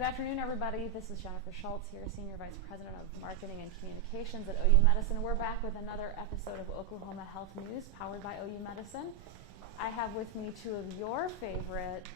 Good afternoon, everybody. This is Jennifer Schultz here, Senior Vice President of Marketing and Communications at OU Medicine. We're back with another episode of Oklahoma Health News, powered by OU Medicine. I have with me two of your favorite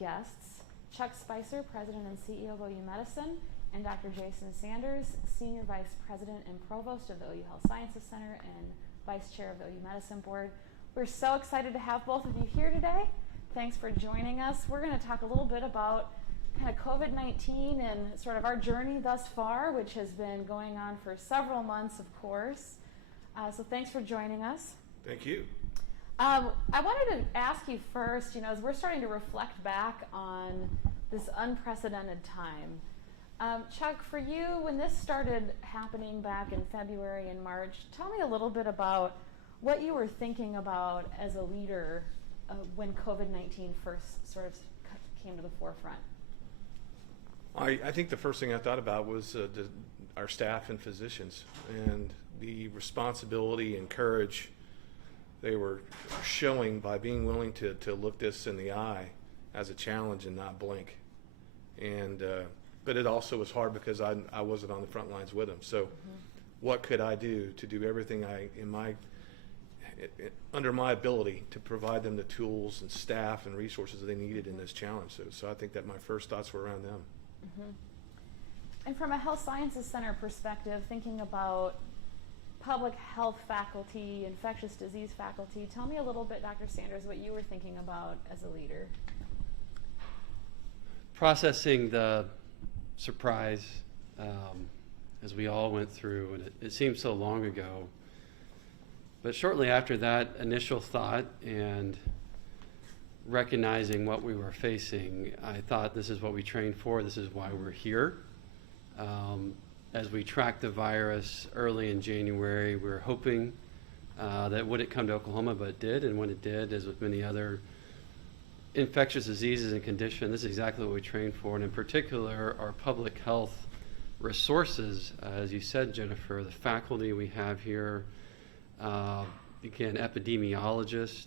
guests, Chuck Spicer, President and CEO of OU Medicine, and Dr. Jason Sanders, Senior Vice President and Provost of the OU Health Sciences Center and Vice Chair of the OU Medicine Board. We're so excited to have both of you here today. Thanks for joining us. We're going to talk a little bit about kind of COVID-19 and sort of our journey thus far, which has been going on for several months, of course. So thanks for joining us. Thank you. I wanted to ask you first, as we're starting to reflect back on this unprecedented time. Chuck, for you, when this started happening back in February and March, tell me a little bit about what you were thinking about as a leader when COVID-19 first sort of came to the forefront. I think the first thing I thought about was our staff and physicians and the responsibility and courage they were showing by being willing to look this in the eye as a challenge and not blink. And but it also was hard because I wasn't on the front lines with them. So what could I do to do everything under my ability to provide them the tools and staff and resources that they needed in this challenge? So I think that my first thoughts were around them. And from a Health Sciences Center perspective, thinking about public health faculty, infectious disease faculty, tell me a little bit, Dr. Sanders, what you were thinking about as a leader. Processing the surprise as we all went through, and it seems so long ago. But shortly after that initial thought and recognizing what we were facing, I thought this is what we trained for, this is why we're here. As we tracked the virus early in January, we were hoping that it wouldn't come to Oklahoma, but it did, and when it did, as with many other infectious diseases and conditions, this is exactly what we trained for, and in particular, our public health resources, as you said, Jennifer, the faculty we have here, again, epidemiologist,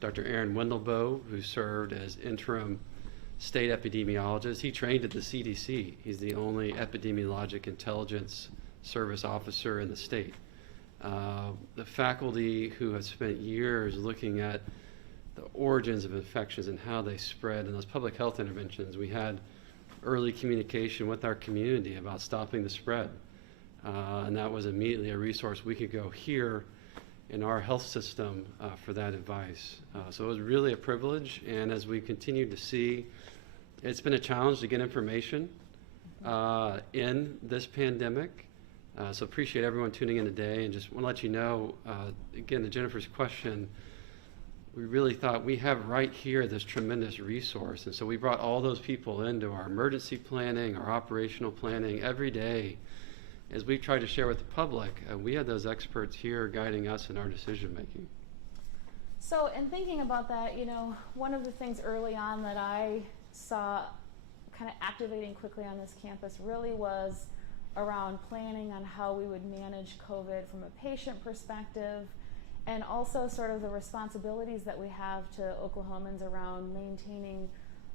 Dr. Wendelboe, who served as interim state epidemiologist. He trained at the CDC. He's the only epidemiologic intelligence service officer in the state. The faculty who have spent years looking at the origins of infections and how they spread, and those public health interventions. We had early communication with our community about stopping the spread. And that was immediately a resource we could go here in our health system for that advice. So it was really a privilege, and as we continue to see, it's been a challenge to get information in this pandemic. So appreciate everyone tuning in today, and just want to let you know, again, to Jennifer's question, we really thought we have right here this tremendous resource, and so we brought all those people into our emergency planning, our operational planning every day. As we try to share with the public, we had those experts here guiding us in our decision making. So in thinking about that, one of the things early on that I saw kind of activating quickly on this campus really was around planning on how we would manage COVID from a patient perspective, and also sort of the responsibilities that we have to Oklahomans around maintaining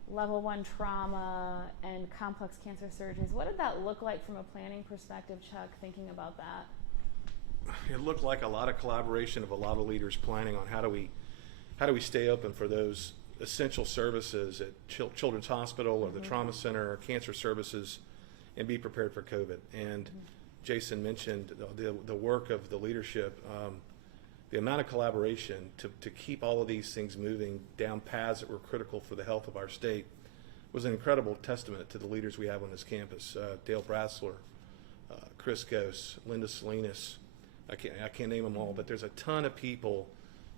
level 1 trauma and complex cancer surgeries. What did that look like from a planning perspective, Chuck, thinking about that? It looked like a lot of collaboration of a lot of leaders planning on how do we stay open for those essential services at Children's Hospital or the Trauma Center or cancer services, and be prepared for COVID. And Jason mentioned the work of the leadership, the amount of collaboration to keep all of these things moving down paths that were critical for the health of our state was an incredible testament to the leaders we have on this campus. Dale Bratzler, Chris Gose, Linda Salinas, I can't name them all, but there's a ton of people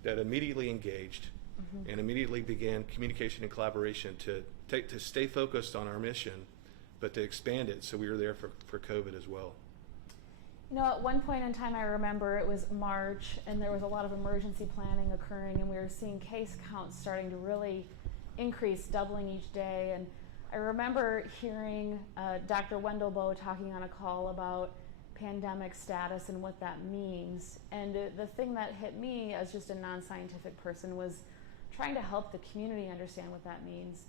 that immediately engaged and immediately began communication and collaboration to stay focused on our mission, but to expand it so we were there for COVID as well. At one point in time, I remember it was March, and there was a lot of emergency planning occurring, and we were seeing case counts starting to really increase, doubling each day. And I remember hearing Dr. Wendelboe talking on a call about pandemic status and what that means. And the thing that hit me as just a non-scientific person was trying to help the community understand what that means.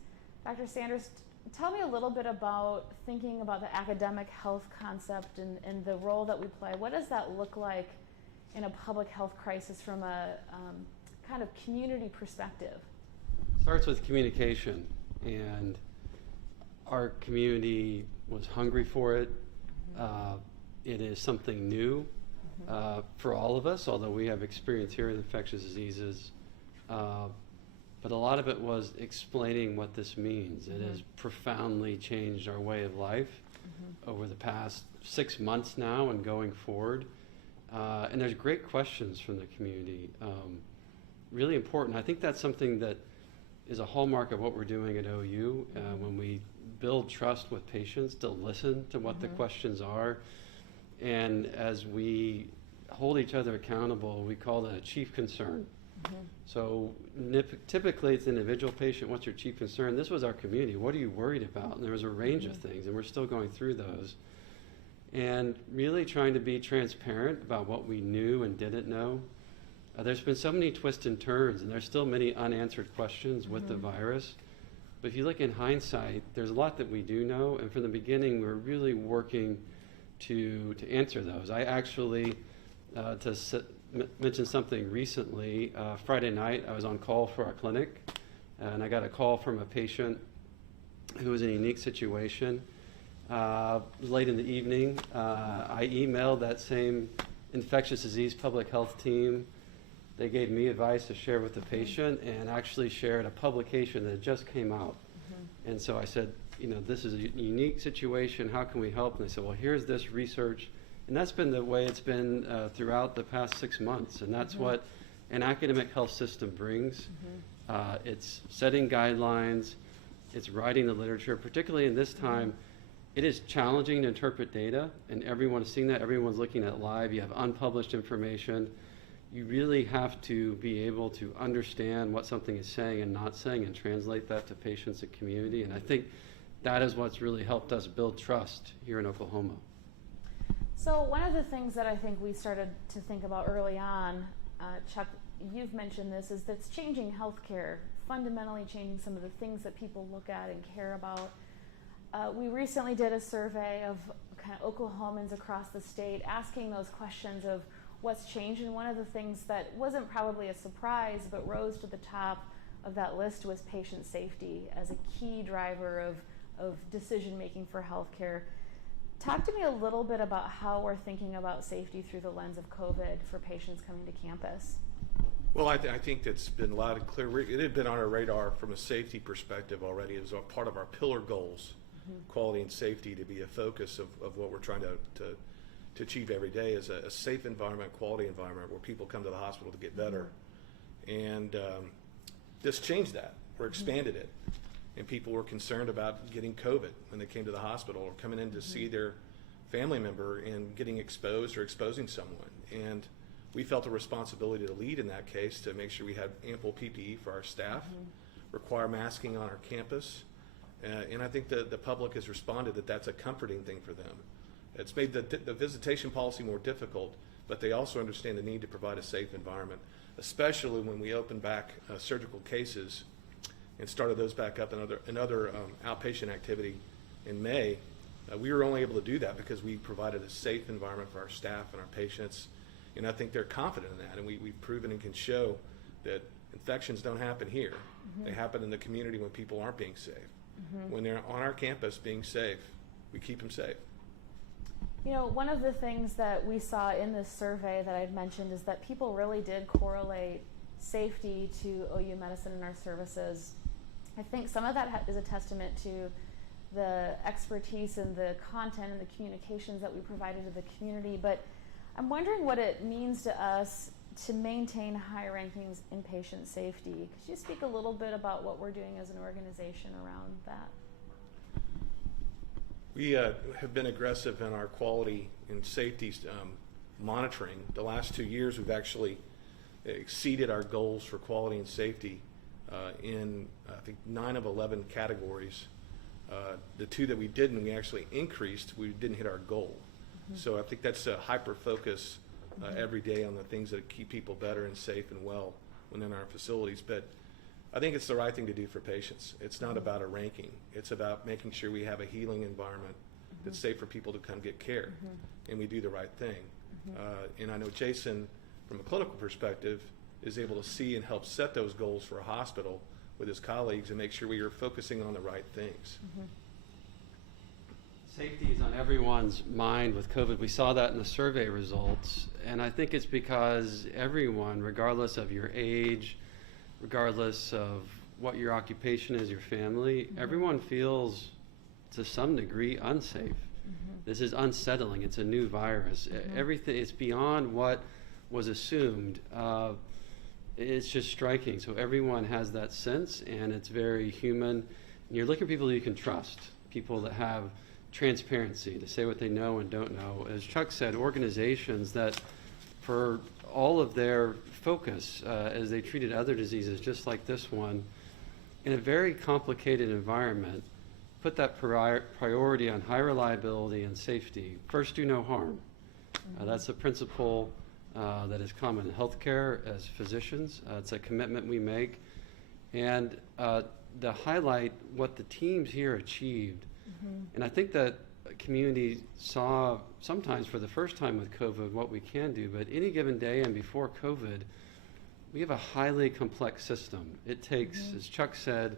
Dr. Sanders, tell me a little bit about thinking about the academic health concept and the role that we play. What does that look like in a public health crisis from a kind of community perspective? Starts with communication, and our community was hungry for it. It is something new for all of us, although we have experience here in infectious diseases. But a lot of it was explaining what this means. It has profoundly changed our way of life over the past 6 months now and going forward. And there's great questions from the community. Really important. I think that's something that is a hallmark of what we're doing at OU when we build trust with patients to listen to what the questions are. And as we hold each other accountable, we call that a chief concern. So typically it's an individual patient, what's your chief concern? This was our community, what are you worried about? And there was a range of things, and we're still going through those. And really trying to be transparent about what we knew and didn't know. There's been so many twists and turns, and there's still many unanswered questions with the virus. But if you look in hindsight, there's a lot that we do know, and from the beginning, we're really working to answer those. I actually, mention something recently. Friday night, I was on call for our clinic, and I got a call from a patient who was in a unique situation. It was late in the evening. I emailed that same infectious disease public health team. They gave me advice to share with the patient, and actually shared a publication that just came out. And so I said, this is a unique situation. How can we help? And they said, well, here's this research. And that's been the way it's been throughout the past 6 months. And that's what an academic health system brings. It's setting guidelines. It's writing the literature. Particularly in this time, it is challenging to interpret data. And everyone's seeing that. Everyone's looking at live. You have unpublished information. You really have to be able to understand what something is saying and not saying and translate that to patients and community. And I think that is what's really helped us build trust here in Oklahoma. So one of the things that I think we started to think about early on, Chuck, you've mentioned this, is that's changing healthcare, fundamentally changing some of the things that people look at and care about. We recently did a survey of kind of Oklahomans across the state asking those questions of what's changed, and one of the things that wasn't probably a surprise but rose to the top of that list was patient safety as a key driver of decision making for healthcare. Talk to me a little bit about how we're thinking about safety through the lens of COVID for patients coming to campus. Well, I think that's been loud and clear. It had been on our radar from a safety perspective already. It was a part of our pillar goals, quality and safety, to be a focus of what we're trying to achieve every day, is a safe environment, quality environment where people come to the hospital to get better. And this changed that, or expanded it. And people were concerned about getting COVID when they came to the hospital, or coming in to see their family member and getting exposed or exposing someone. And we felt a responsibility to lead in that case, to make sure we had ample PPE for our staff, require masking on our campus. And I think the public has responded that that's a comforting thing for them. It's made the visitation policy more difficult, but they also understand the need to provide a safe environment, especially when we opened back surgical cases and started those back up in other outpatient activity in May. We were only able to do that because we provided a safe environment for our staff and our patients, and I think they're confident in that. And we've proven and can show that infections don't happen here. They happen in the community when people aren't being safe. When they're on our campus being safe, we keep them safe. One of the things that we saw in this survey that I'd mentioned is that people really did correlate safety to OU medicine and our services. I think some of that is a testament to the expertise and the content and the communications that we provided to the community, but I'm wondering what it means to us to maintain high rankings in patient safety. Could you speak a little bit about what we're doing as an organization around that? We have been aggressive in our quality and safety monitoring. The last 2 years, we've actually exceeded our goals for quality and safety in, I think, 9 of 11 categories. The 2 that we didn't, we actually increased. We didn't hit our goal. So I think that's a hyper-focus every day on the things that keep people better and safe and well within our facilities. But I think it's the right thing to do for patients. It's not about a ranking. It's about making sure we have a healing environment that's safe for people to come get care, and we do the right thing. And I know Jason, from a clinical perspective, is able to see and help set those goals for a hospital with his colleagues and make sure we are focusing on the right things. Safety is on everyone's mind with COVID. We saw that in the survey results, and I think it's because everyone, regardless of your age, regardless of what your occupation is, your family, everyone feels to some degree unsafe. This is unsettling. It's a new virus. Everything, it's beyond what was assumed. It's just striking. So everyone has that sense, and it's very human. And you're looking for people you can trust, people that have transparency to say what they know and don't know. As Chuck said, organizations that for all of their focus as they treated other diseases just like this one, in a very complicated environment, put that priority on high reliability and safety. First, do no harm. That's a principle that is common in healthcare as physicians. It's a commitment we make. And to highlight what the teams here achieved. And I think that community saw sometimes for the first time with COVID what we can do, but any given day and before COVID, we have a highly complex system. It takes, as Chuck said,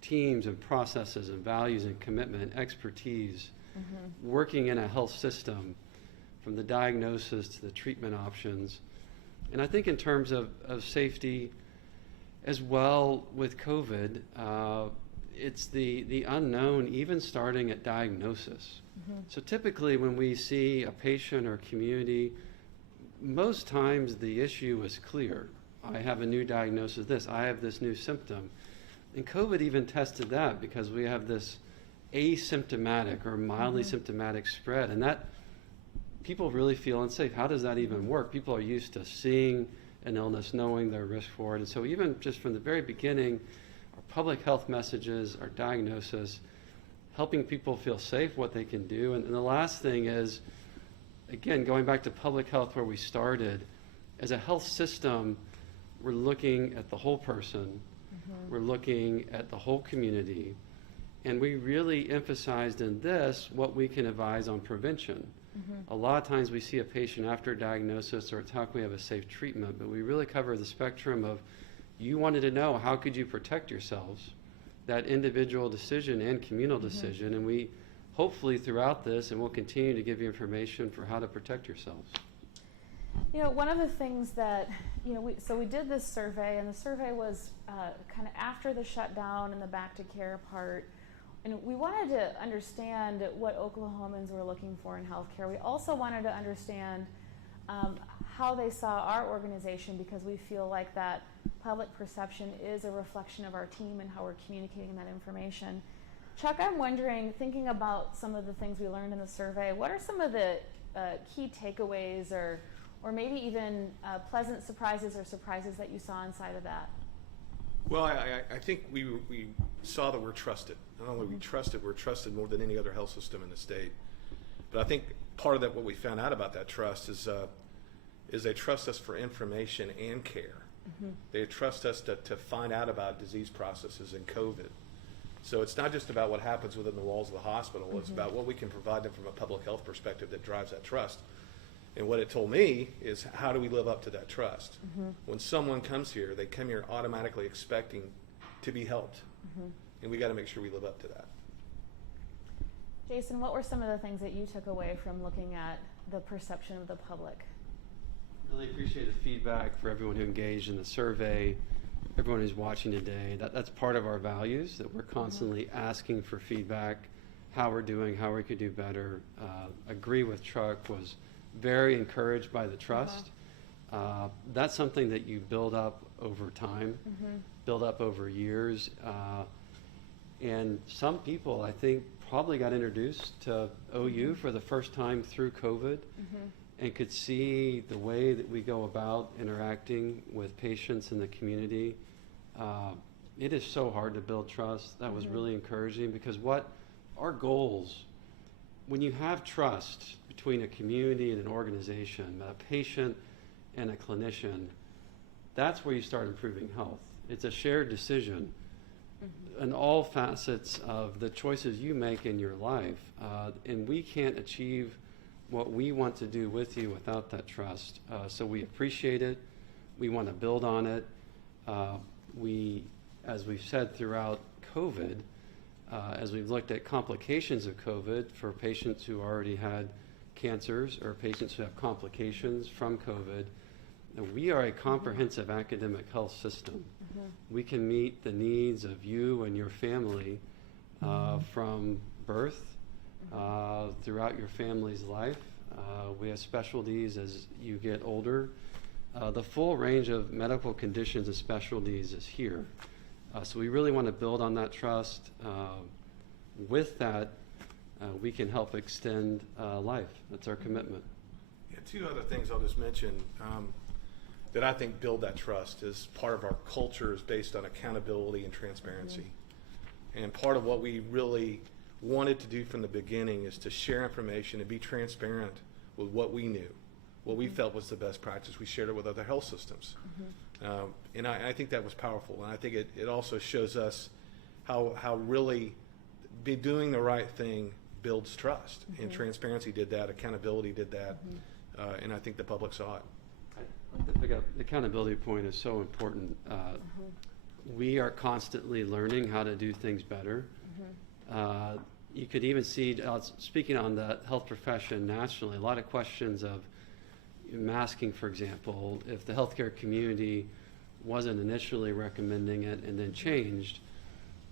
teams and processes and values and commitment and expertise working in a health system, from the diagnosis to the treatment options. And I think in terms of safety as well with COVID, it's the unknown, even starting at diagnosis. So typically when we see a patient or community, most times the issue is clear. I have a new diagnosis of this, I have this new symptom. And COVID even tested that because we have this asymptomatic or mildly symptomatic spread, and that people really feel unsafe. How does that even work? People are used to seeing an illness, knowing their risk for it. And so even just from the very beginning, our public health messages, our diagnosis, helping people feel safe, what they can do. And the last thing is, again, going back to public health where we started, as a health system, we're looking at the whole person, we're looking at the whole community, and we really emphasized in this what we can advise on prevention. A lot of times we see a patient after diagnosis, or it's how can we have a safe treatment, but we really cover the spectrum of, you wanted to know how could you protect yourselves, that individual decision and communal decision, and we hopefully throughout this, and we'll continue to give you information for how to protect yourselves. You know, one of the things that, you know, we did this survey, and the survey was kind of after the shutdown and the back to care part, and we wanted to understand what Oklahomans were looking for in healthcare. We also wanted to understand how they saw our organization, because we feel like that public perception is a reflection of our team and how we're communicating that information. Chuck, I'm wondering, thinking about some of the things we learned in the survey, what are some of the key takeaways or maybe even pleasant surprises or surprises that you saw inside of that? Well, I think we saw that we're trusted. Not only we're trusted more than any other health system in the state. But I think part of that, what we found out about that trust is they trust us for information and care. They trust us to find out about disease processes and COVID. So it's not just about what happens within the walls of the hospital. It's about what we can provide them from a public health perspective that drives that trust. And what it told me is, how do we live up to that trust? When someone comes here, they come here automatically expecting to be helped. And we got to make sure we live up to that. Jason, what were some of the things that you took away from looking at the perception of the public? Really appreciate the feedback for everyone who engaged in the survey, everyone who's watching today. That's part of our values, that we're constantly asking for feedback, how we're doing, how we could do better. Agree with Chuck, was very encouraged by the trust. That's something that you build up over time, build up over years. And some people, I think, probably got introduced to OU for the first time through COVID and could see the way that we go about interacting with patients in the community. It is so hard to build trust. That was really encouraging, because what our goals, when you have trust between a community and an organization, a patient and a clinician, that's where you start improving health. It's a shared decision in all facets of the choices you make in your life. And we can't achieve what we want to do with you without that trust. So we appreciate it. We want to build on it. As we've said throughout COVID, as we've looked at complications of COVID for patients who already had cancers or patients who have complications from COVID, we are a comprehensive academic health system. We can meet the needs of you and your family from birth throughout your family's life. We have specialties as you get older. The full range of medical conditions and specialties is here. So we really want to build on that trust. With that, we can help extend life. That's our commitment. Yeah, two other things I'll just mention that I think build that trust is part of our culture is based on accountability and transparency. And part of what we really wanted to do from the beginning is to share information and be transparent with what we knew, what we felt was the best practice. We shared it with other health systems. And I think that was powerful. And I think it also shows us how really be doing the right thing builds trust. And transparency did that, accountability did that, and I think the public saw it. The accountability point is so important. We are constantly learning how to do things better. You could even see, speaking on the health profession nationally, a lot of questions of masking, for example. If the healthcare community wasn't initially recommending it and then changed,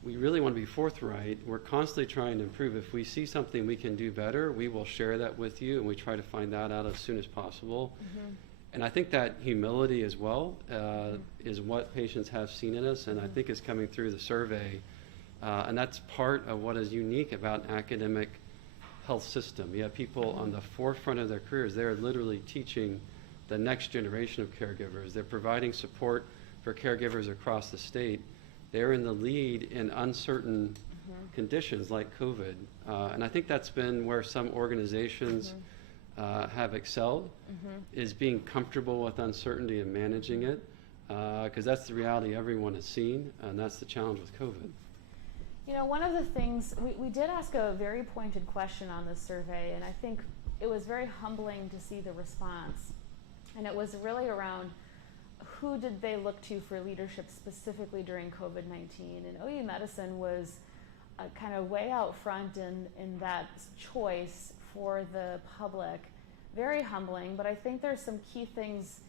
we really want to be forthright. We're constantly trying to improve. If we see something we can do better, we will share that with you, and we try to find that out as soon as possible. And I think that humility as well is what patients have seen in us, and I think is coming through the survey. And that's part of what is unique about an academic health system. You have people on the forefront of their careers. They're literally teaching the next generation of caregivers. They're providing support for caregivers across the state. They're in the lead in uncertain conditions like COVID. And I think that's been where some organizations have excelled, is being comfortable with uncertainty and managing it, because that's the reality everyone has seen, and that's the challenge with COVID. You know, one of the things, we did ask a very pointed question on this survey, and I think it was very humbling to see the response. And it was really around who did they look to for leadership specifically during COVID-19. And OU Medicine was kind of way out front in that choice for the public. Very humbling, but I think there's some key things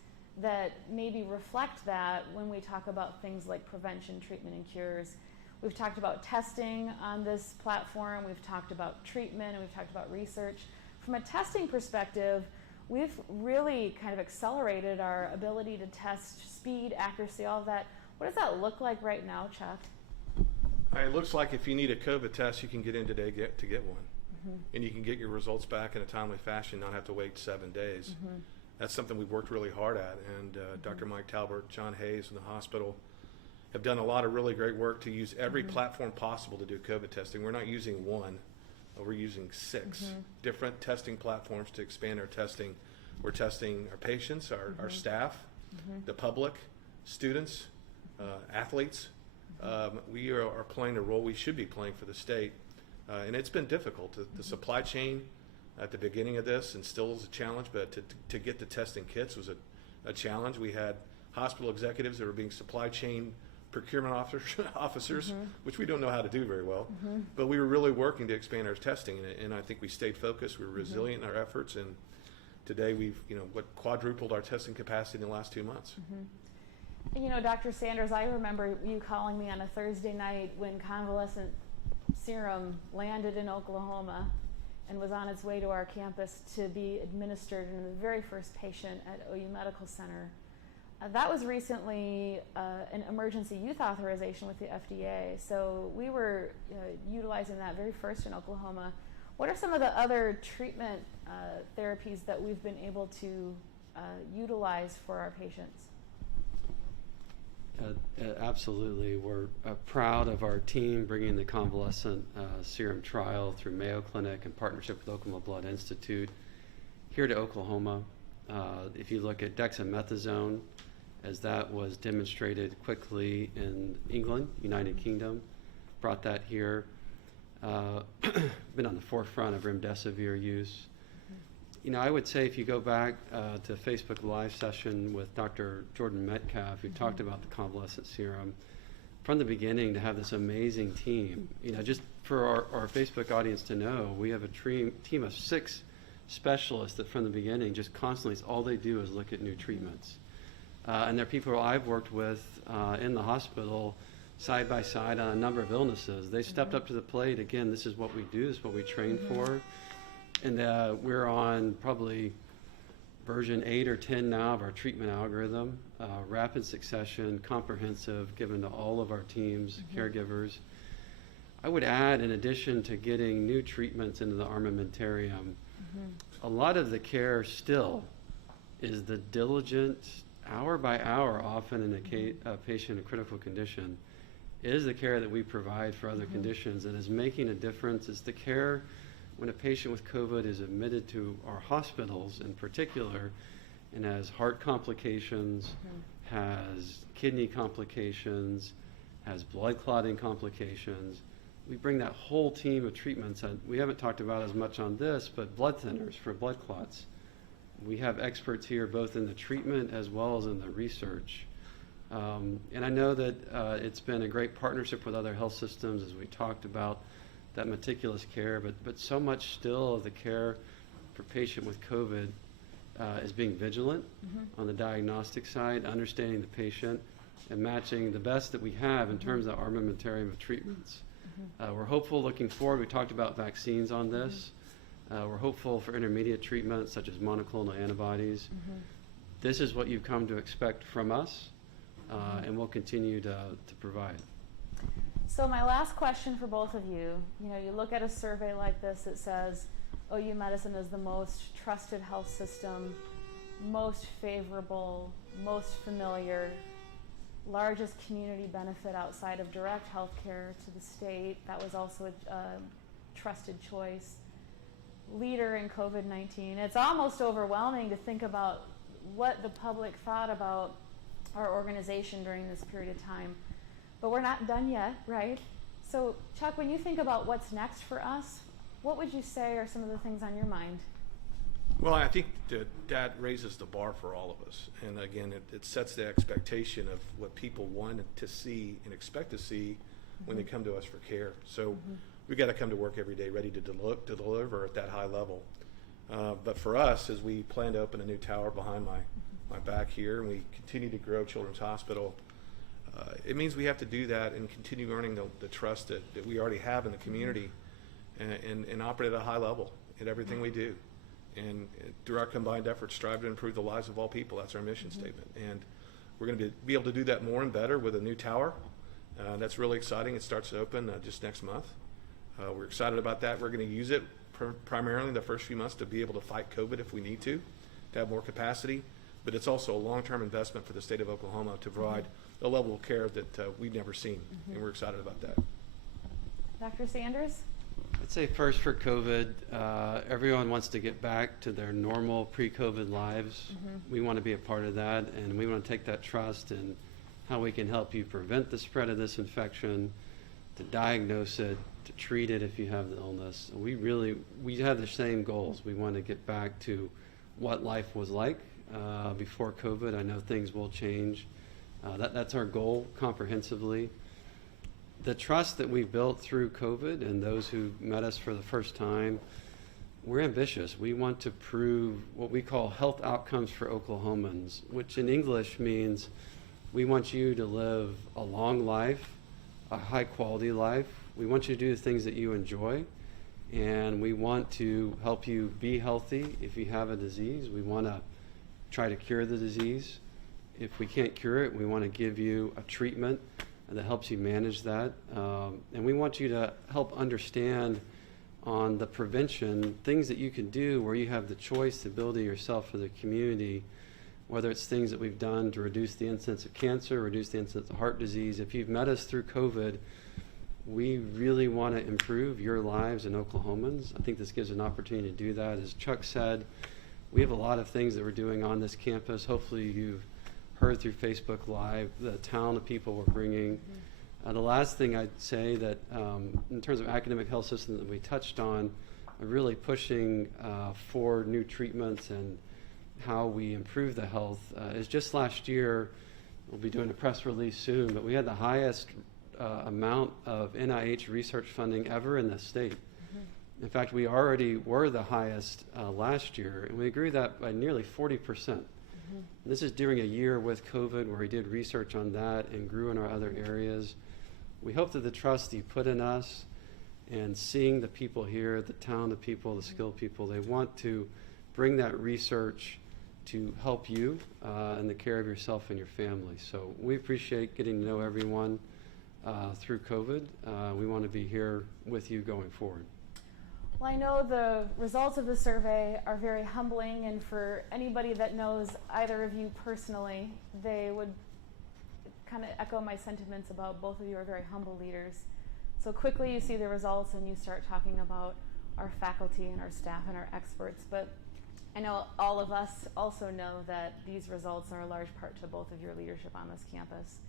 that maybe reflect that when we talk about things like prevention, treatment, and cures. We've talked about testing on this platform, we've talked about treatment, and we've talked about research. From a testing perspective, we've really kind of accelerated our ability to test speed, accuracy, all of that. What does that look like right now, Chuck? It looks like if you need a COVID test, you can get in today to get one. And you can get your results back in a timely fashion, not have to wait 7 days. That's something we've worked really hard at. And Dr. Mike Talbert, John Hayes, and the hospital have done a lot of really great work to use every platform possible to do COVID testing. We're not using one, we're using 6 different testing platforms to expand our testing. We're testing our patients, our staff, the public, students, athletes. We are playing the role we should be playing for the state. And it's been difficult. The supply chain at the beginning of this, and still is a challenge, but to get the testing kits was a challenge. We had hospital executives that were being supply chain procurement officers, which we don't know how to do very well. But we were really working to expand our testing, and I think we stayed focused. We were resilient in our efforts, and today we've quadrupled our testing capacity in the last 2 months. And, you know, Dr. Sanders, I remember you calling me on a Thursday night when convalescent serum landed in Oklahoma and was on its way to our campus to be administered in the very first patient at OU Medical Center. That was recently an emergency use authorization with the FDA, so we were utilizing that very first in Oklahoma. What are some of the other treatment therapies that we've been able to utilize for our patients? Absolutely. We're proud of our team bringing the convalescent serum trial through Mayo Clinic in partnership with Oklahoma Blood Institute here to Oklahoma. If you look at dexamethasone, as that was demonstrated quickly in England, United Kingdom, brought that here. Been on the forefront of remdesivir use. You know, I would say if you go back to a Facebook Live session with Dr. Jordan Metcalf, who talked about the convalescent serum, from the beginning to have this amazing team, you know, just for our Facebook audience to know, we have a team of 6 specialists that from the beginning just constantly, all they do is look at new treatments. And they're people I've worked with in the hospital side by side on a number of illnesses. They stepped up to the plate. Again, this is what we do, this is what we train for. And we're on probably version 8 or 10 now of our treatment algorithm, rapid succession, comprehensive, given to all of our teams, caregivers. I would add, in addition to getting new treatments into the armamentarium, a lot of the care still is the diligent, hour by hour, often in a patient in critical condition, is the care that we provide for other conditions and is making a difference. It's the care when a patient with COVID is admitted to our hospitals in particular and has heart complications, has kidney complications, has blood clotting complications. We bring that whole team of treatments. And we haven't talked about as much on this, but blood thinners for blood clots. We have experts here both in the treatment as well as in the research. And I know that it's been a great partnership with other health systems as we talked about that meticulous care, but so much still of the care for patient with COVID is being vigilant on the diagnostic side, understanding the patient, and matching the best that we have in terms of armamentarium of treatments. We're hopeful looking forward. We talked about vaccines on this. We're hopeful for intermediate treatments such as monoclonal antibodies. This is what you've come to expect from us, and we'll continue to provide. So my last question for both of you, you know, you look at a survey like this, it says OU Medicine is the most trusted health system, most favorable, most familiar, largest community benefit outside of direct health care to the state. That was also a trusted choice. Leader in COVID-19. It's almost overwhelming to think about what the public thought about our organization during this period of time. But we're not done yet, right? So, Chuck, when you think about what's next for us, what would you say are some of the things on your mind? Well, I think that raises the bar for all of us. And again, it sets the expectation of what people want to see and expect to see when they come to us for care. So we got to come to work every day ready to deliver at that high level. But for us, as we plan to open a new tower behind my back here, and we continue to grow Children's Hospital, it means we have to do that and continue earning the trust that we already have in the community and operate at a high level in everything we do. And through our combined efforts, strive to improve the lives of all people. That's our mission statement. And we're going to be able to do that more and better with a new tower. That's really exciting. It starts to open just next month. We're excited about that. We're going to use it primarily in the first few months to be able to fight COVID if we need to have more capacity. But it's also a long-term investment for the state of Oklahoma to provide a level of care that we've never seen. And we're excited about that. Dr. Sanders? I'd say first for COVID, everyone wants to get back to their normal pre-COVID lives. We want to be a part of that, and we want to take that trust in how we can help you prevent the spread of this infection, to diagnose it, to treat it if you have the illness. We have the same goals. We want to get back to what life was like before COVID. I know things will change. That's our goal comprehensively. The trust that we've built through COVID and those who met us for the first time, we're ambitious. We want to prove what we call health outcomes for Oklahomans, which in English means we want you to live a long life, a high quality life. We want you to do the things that you enjoy, and we want to help you be healthy if you have a disease. We want to try to cure the disease. If we can't cure it, we want to give you a treatment that helps you manage that. And we want you to help understand on the prevention, things that you can do where you have the choice to build it yourself for the community, whether it's things that we've done to reduce the incidence of cancer, reduce the incidence of heart disease. If you've met us through COVID, we really want to improve your lives in Oklahomans. I think this gives an opportunity to do that. As Chuck said, we have a lot of things that we're doing on this campus. Hopefully you've heard through Facebook Live, the talent of people we're bringing. The last thing I'd say that in terms of academic health system that we touched on, really pushing for new treatments and how we improve the health is just last year, we'll be doing a press release soon, but we had the highest amount of NIH research funding ever in the state. In fact, we already were the highest last year, and we grew that by nearly 40%. This is during a year with COVID where we did research on that and grew in our other areas. We hope that the trust you put in us and seeing the people here, the talented people, the skilled people, they want to bring that research to help you in the care of yourself and your family. So we appreciate getting to know everyone through COVID. We want to be here with you going forward. Well, I know the results of the survey are very humbling, and for anybody that knows either of you personally, they would kind of echo my sentiments about both of you are very humble leaders. So quickly you see the results and you start talking about our faculty and our staff and our experts, but I know all of us also know that these results are a large part to both of your leadership on this campus.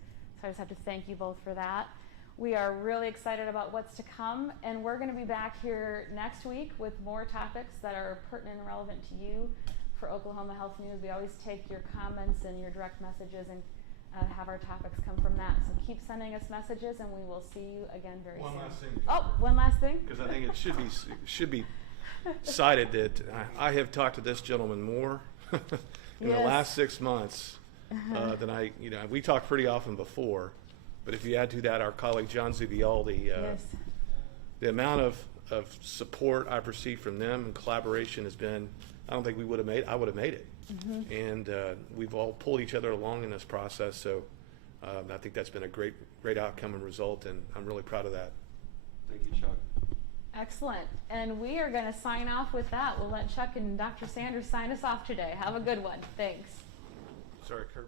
So I just have to thank you both for that. We are really excited about what's to come, and we're going to be back here next week with more topics that are pertinent and relevant to you for Oklahoma Health News. We always take your comments and your direct messages and have our topics come from that. So keep sending us messages, and we will see you again very soon. One last thing. Oh, one last thing? Because I think it should be cited that I have talked to this gentleman more in the last 6 months than we talked pretty often before. But if you add to that our colleague John Zubialdi, the amount of support I've received from them and collaboration has been, I don't think I would have made it. And we've all pulled each other along in this process. So I think that's been a great outcome and result, and I'm really proud of that. Thank you, Chuck. Excellent. And we are going to sign off with that. We'll let Chuck and Dr. Sanders sign us off today. Have a good one. Thanks. Sorry, Kurt.